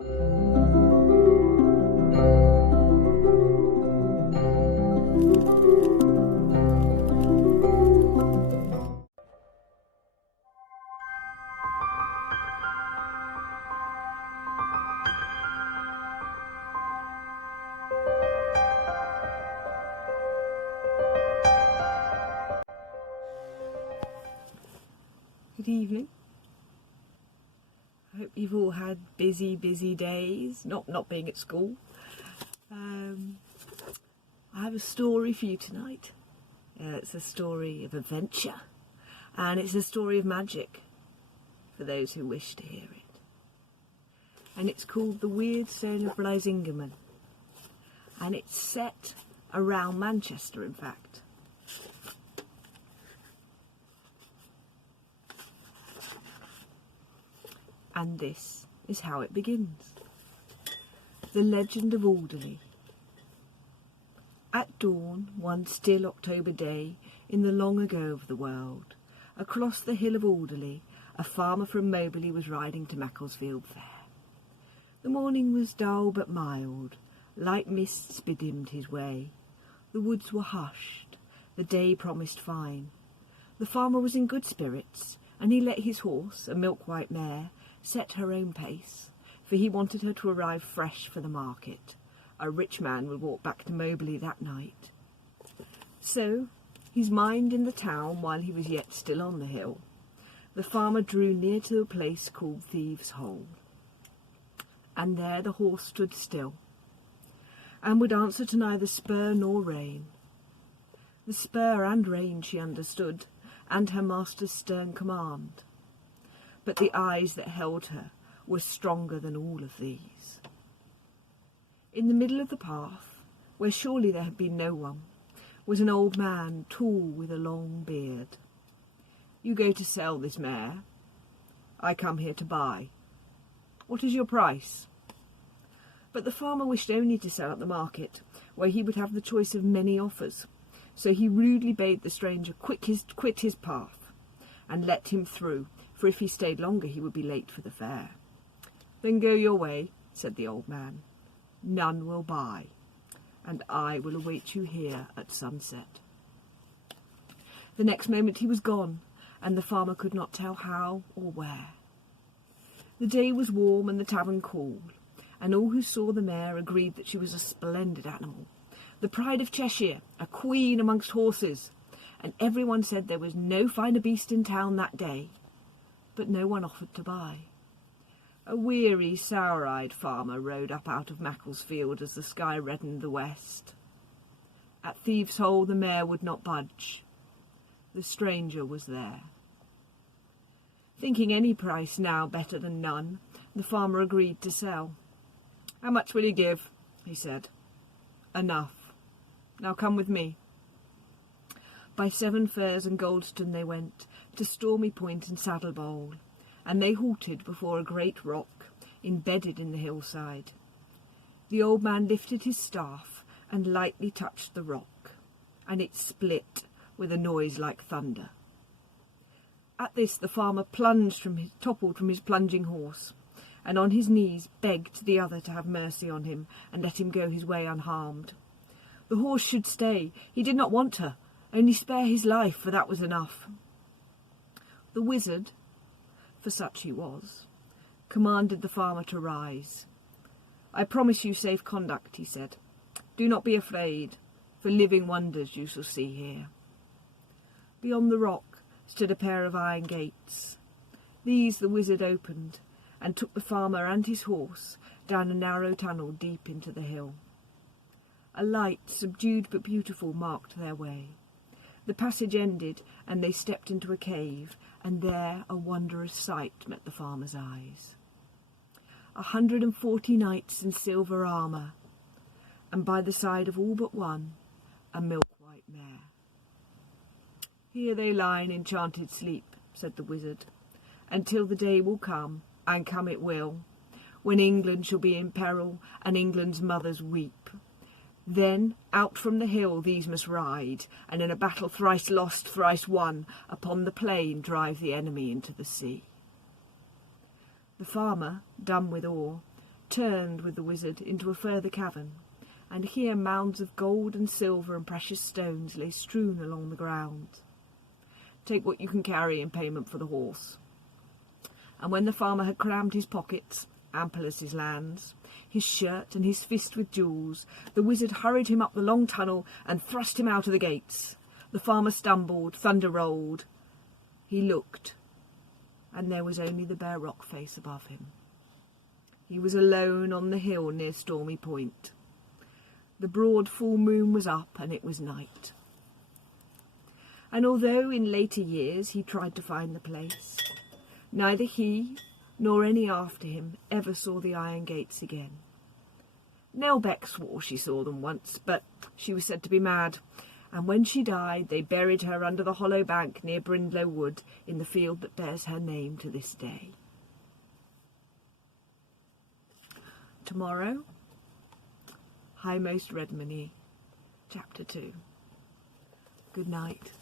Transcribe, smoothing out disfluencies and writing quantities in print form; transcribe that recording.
Good evening. I hope you've all had busy days, not being at school. I have a story for you tonight. It's a story of adventure, and it's a story of magic for those who wish to hear it. And it's called The Weirdstone of Brisingamen, and it's set around Manchester, in fact. And this is how it begins. The Legend of Alderley. At dawn, one still October day, in the long ago of the world, across the hill of Alderley, a farmer from Moberly was riding to Macclesfield Fair. The morning was dull but mild, light mists bedimmed his way. The woods were hushed, the day promised fine. The farmer was in good spirits, and he let his horse, a milk-white mare, set her own pace, for he wanted her to arrive fresh for the market. A rich man would walk back to Moberly that night. So, his mind in the town while he was yet still on the hill, the farmer drew near to a place called Thieves' Hole. And there the horse stood still, and would answer to neither spur nor rein. The spur and rein she understood, and her master's stern command. But the eyes that held her were stronger than all of these. In the middle of the path, where surely there had been no one, was an old man, tall with a long beard. "You go to sell this mare? I come here to buy. What is your price?" But the farmer wished only to sell at the market, where he would have the choice of many offers, so he rudely bade the stranger quit his path, and let him through, for if he stayed longer he would be late for the fair. "Then go your way," said the old man. "None will buy, and I will await you here at sunset." The next moment he was gone, and the farmer could not tell how or where. The day was warm and the tavern cool, and all who saw the mare agreed that she was a splendid animal, the pride of Cheshire, a queen amongst horses, and everyone said there was no finer beast in town that day. But no one offered to buy. A weary, sour-eyed farmer rode up out of Macclesfield as the sky reddened the west. At Thieves' Hole the mare would not budge. The stranger was there. Thinking any price now better than none, the farmer agreed to sell. "How much will you give?" he said. "Enough. Now come with me." By Seven Fairs and Goldstone they went, to Stormy Point and Saddle Bowl, and they halted before a great rock, embedded in the hillside. The old man lifted his staff and lightly touched the rock, and it split with a noise like thunder. At this the farmer toppled from his plunging horse, and on his knees begged the other to have mercy on him and let him go his way unharmed. The horse should stay. He did not want her, only spare his life, for that was enough. The wizard, for such he was, commanded the farmer to rise. "I promise you safe conduct," he said. "Do not be afraid, for living wonders you shall see here." Beyond the rock stood a pair of iron gates. These the wizard opened, and took the farmer and his horse down a narrow tunnel deep into the hill. A light, subdued but beautiful, marked their way. The passage ended, and they stepped into a cave, and there a wondrous sight met the farmer's eyes. 140 knights in silver armour, and by the side of all but one, a milk-white mare. "Here they lie in enchanted sleep," said the wizard, "until the day will come, and come it will, when England shall be in peril, and England's mothers weep. Then out from the hill these must ride, and in a battle thrice lost, thrice won, upon the plain drive the enemy into the sea." The farmer, dumb with awe, turned with the wizard into a further cavern, and here mounds of gold and silver and precious stones lay strewn along the ground. "Take what you can carry in payment for the horse." And when the farmer had crammed his pockets, ample as his lands, his shirt and his fist with jewels, the wizard hurried him up the long tunnel and thrust him out of the gates. The farmer stumbled, thunder rolled. He looked, and there was only the bare rock face above him. He was alone on the hill near Stormy Point. The broad full moon was up, and it was night. And although in later years he tried to find the place, neither he nor any after him ever saw the iron gates again. Nell Beck swore she saw them once, but she was said to be mad, and when she died they buried her under the hollow bank near Brindlow Wood in the field that bears her name to this day. Tomorrow, Highmost Redmony, Chapter 2. Good night.